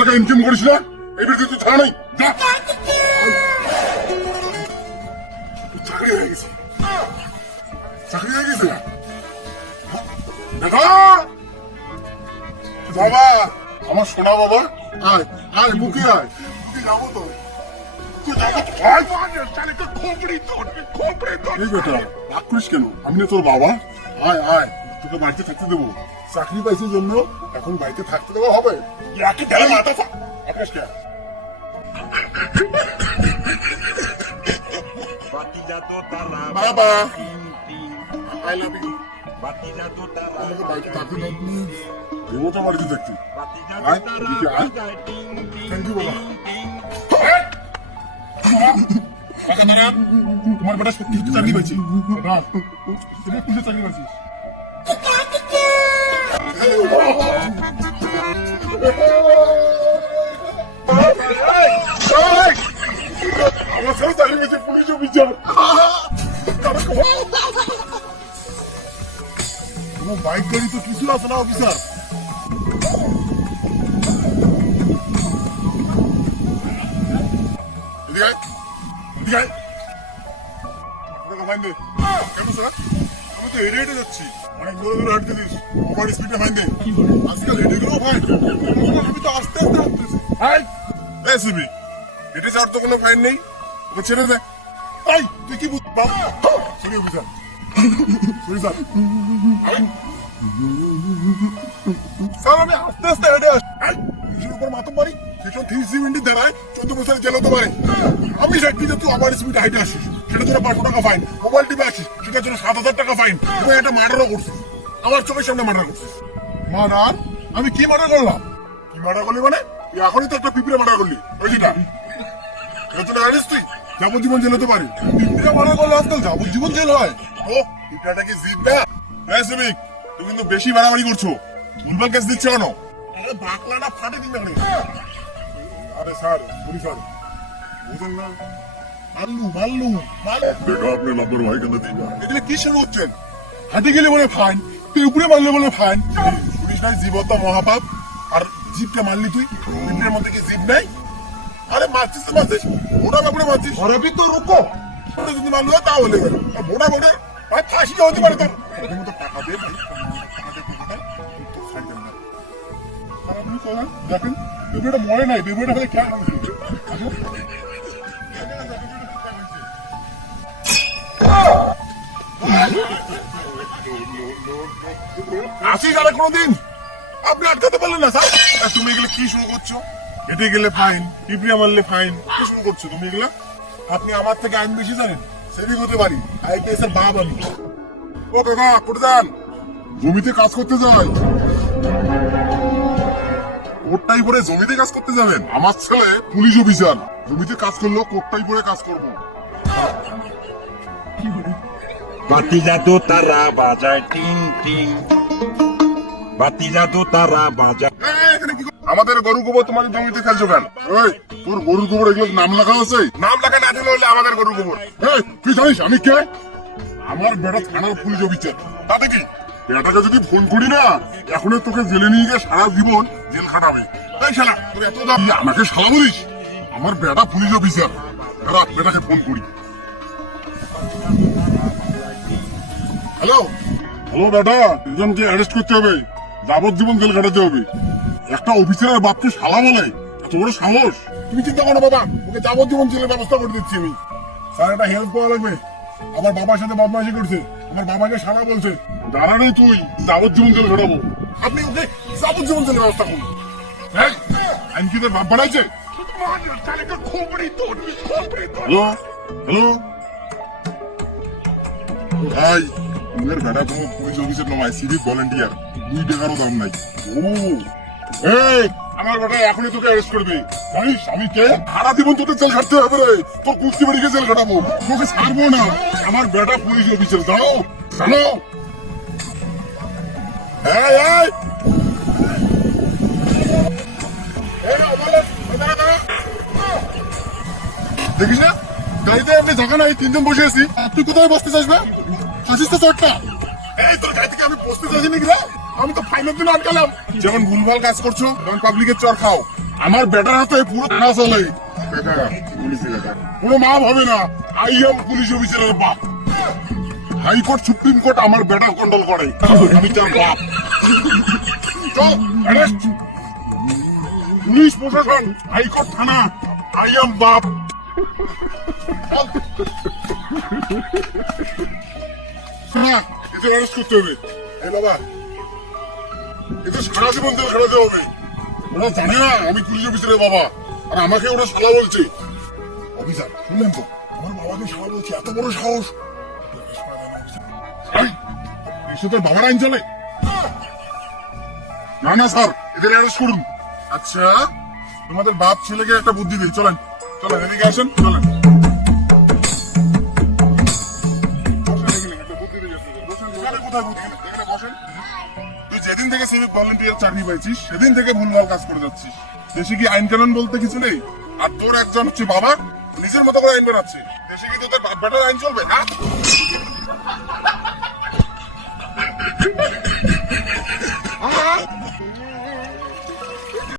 টাকা ইনকাম করিস না এই বিরুদ্ধে তুই ছাড়া নাই চাকরি হয়ে গেছে দেখো বাবা আমার সোনা বাবা আয় আয় মুখে আয় যাবো তো রাগ করিস কেন আমি না তোর বাবা আয় আয় তোকে বাড়িতে থাকতে দেবো চাকরি পাইছিস জন্য এখন বাড়িতে থাকতে দেওয়া হবে বাবা আই লাভ ইউ আমাকে বাড়িতে থাকতে দেবো তো বাড়িতে থাকতে থ্যাংক ইউ বাবা তোমার বেটা সত্যি চাকরি পাইছি পুলিশে চাকরি পাইছিস আমার সাথে চাকরি পেয়েছে পুলিশ অফিসার কোনো বাইক গাড়ি তো কিছু আছে না অফিসার আমি তো হেঁটে হেঁটে যাচ্ছি অনেক দূরে দূরে হাঁটতে দিস ওভার স্পিডে ফাইন দে আজকাল হেঁটে গেলেও ফাইন আমি তো আস্তে আস্তে হাঁটতেছি সিবি হেঁটে যাওয়ার তো কোনো ফাইন নেই ওকে ছেড়ে দে তাই তুই কি বুঝ sorry officer sorry sir sir আমি আস্তে আস্তে হেঁটে আসি পুলিশের উপর মাথা মারি সেসব 370 দাঁড়ায় 14 বছরের জেল হতে পারে আমি সাক্ষী যে তুই আবার স্পিডে হাইটে আসিস সেটা জন্য 500 টাকা ফাইন মোবাইল টিপে আসিস সেটার জন্য 7,000 টাকা ফাইন তুই একটা মার্ডারও করছিস আমার চোখের সামনে মার্ডার করছিস মার্ডার আমি কি মার্ডার করলাম কি মার্ডার করলি মানে তুই এখনই তো একটা পিঁপড়ে মার্ডার করলি ওই যেটা এর জন্য জানিস তুই যাবজ্জীবন জেল হতে পারি পিঁপড়ে মার্ডার করলে আজকাল যাবজ্জীবন জেল হয় ও পিঁপড়াটা কি জিত না হ্যাঁ সিভিক তুমি কিন্তু বেশি বাড়াবাড়ি করছো ভুলভাল কেস দিচ্ছ কেন আরে বাকলাটা ফাটে দিন না আরে স্যার সরি স্যার বুঝুন না মাল্লু বেটা আপনি লাপরওয়াহি কেন দিন এগুলো কি শুরু হচ্ছেন হাঁটে গেলে বলে ফাইন তুই উপরে মারলে বলে ফাইন শুনিস নাই জীবত্তা মহাপাপ আর জীবটা মারলি তুই পিঁপড়ের মধ্যে কি জীব নাই আরে মারছিস মোটা কাপড়ে মারছিস ঘরে তো রুকো যদি মারলো তাহলে মোটা মোটা ভাই ফাঁসি হতে পারে তোর টাকা দে ভাই দেখেন বেবিটা মরে নাই বেবিটা হলে খেয়াল আসিস আর কোনোদিন আপনি আটকাতে পারলেন না স্যার তুমি এগুলো কি শুরু করছো হেঁটে গেলে ফাইন পিঁপড়ে মারলে ফাইন কি শুরু করছো তুমি এগুলা আপনি আমার থেকে আইন বেশি জানেন সেদিক হতে পারি আইপিএসের বাপ আমি ও কাকা কোটে যান জমিতে কাজ করতে যাই কোটটাই পরে জমিতে কাজ করতে যাবেন আমার ছেলে পুলিশ অফিসার জমিতে কাজ করলেও কোটটাই পরে কাজ করবো বাতি জাদু তারা বাজায় টিং টিং বাতি জাদু তারা বাজায় আমাদের গরু গোবর তোমাদের জমিতে ফেলছো কেন তোর গরু গোবর এগুলো নাম লেখা আছে নাম লেখা না দিলে হলে আমাদের গরু গোবর তুই জানিস আমি কে আমার বেটা থানার পুলিশ অফিসার তাতে কি বেটাকে যদি ফোন করি না এখন তোকে জেলে নিয়ে গিয়ে সারা জীবন জেল খাটাবে তাই শালা তোর এত দাম আমাকে শালা বলিস আমার বেটা পুলিশ অফিসার বেটাকে ফোন করি হ্যালো বেটা দুজনকে অ্যারেস্ট করতে হবে যাবজ্জীবন জেল কাটাতে হবে একটা অফিসারের বাপকে শালা বলে এত বড় সাহস তুমি চিন্তা করো বাবা ওকে যাবজ্জীবন জেলের ব্যবস্থা করে দিচ্ছি আমি স্যার একটা হেল্প করা লাগবে আমার বাবার সাথে বদমাইশি করছে আমার বাবাকে শালা বলছে দাঁড়া নেই তুই যাবজ্জীবন জেল কাটাবো আপনি ওকে যাবজ্জীবন জেলের ব্যবস্থা করুন হ্যাঁ আইন কি তোর বাপ বাড়াইছে হ্যালো ভাই তোমার বেটা কোনো পুলিশ অফিসার নয় সিভিক ভলেন্টিয়ার 2 টাকারও দাম নাই আমার বেটা এখনই তোকে অ্যারেস্ট করবে জানিস আমি কে সারা জীবন তোকে জেল খাটতে হবে রে তোর কুস্তি বাড়িকে জেল খাটাবো তোকে ছাড়বো না আমার বেটা পুলিশ অফিসার দাও জানো দেখিস না গাড়িতে এমনি জায়গা নাই 3 জন বসে আছি তুই কোথায় বসতে চাস না আসিস তো চটটা এই তোর গাড়ি থেকে আমি বসতে চাইছি নাকি রে আমি তো ফাইনের দিন আটকালাম। যেমন ভুলভাল কাজ করছো, যেমন পাবলিকের চর খাও, আমার বেটার হাতে পুরো থানা চলে। কাকা, পুলিশে কাকা। কোনো মাপ হবে না, আই এম পুলিশ অফিসারের বাপ। হাইকোর্ট সুপ্রিম কোর্ট আমার বেটা কন্ট্রোল করে, আমি তার বাপ। চল, অ্যারেস্ট। পুলিশ প্রশাসন, হাইকোর্ট থানা, আই এম বাপ। চল। শোনা, এদের অ্যারেস্ট করতে হবে। এই বাবা, এদের সারা জীবন জেল খাটাতে হবে। ওরা জানে না আমি পুলিশ অফিসারের বাবা, আর আমাকে ওরা শালা বলছে। অফিসার, শুনলেন তো, আমার বাবাকে শালা বলছে, এত বড় সাহস। এই, এসে তোর বাবার আইন চলে? না না স্যার, এদের অ্যারেস্ট করুন। আচ্ছা, তোমাদের বাপ ছেলেকে একটা বুদ্ধি দিই। চলেন চলেন, এদিকে আসেন, চলেন। তুই যেদিন থেকে সিভিক ভলেন্টিয়ার চাকরি পাইছিস সেদিন থেকে ভুলভাল কাজ করে যাচ্ছিস। দেশে কি আইন কানুন বলতে কিছু নেই? আর তোর একজন হচ্ছে বাবা, নিজের মতো করে আইন বানাচ্ছে। দেশে কি তোদের বাপ বেটার আইন চলবে? হ্যাঁ,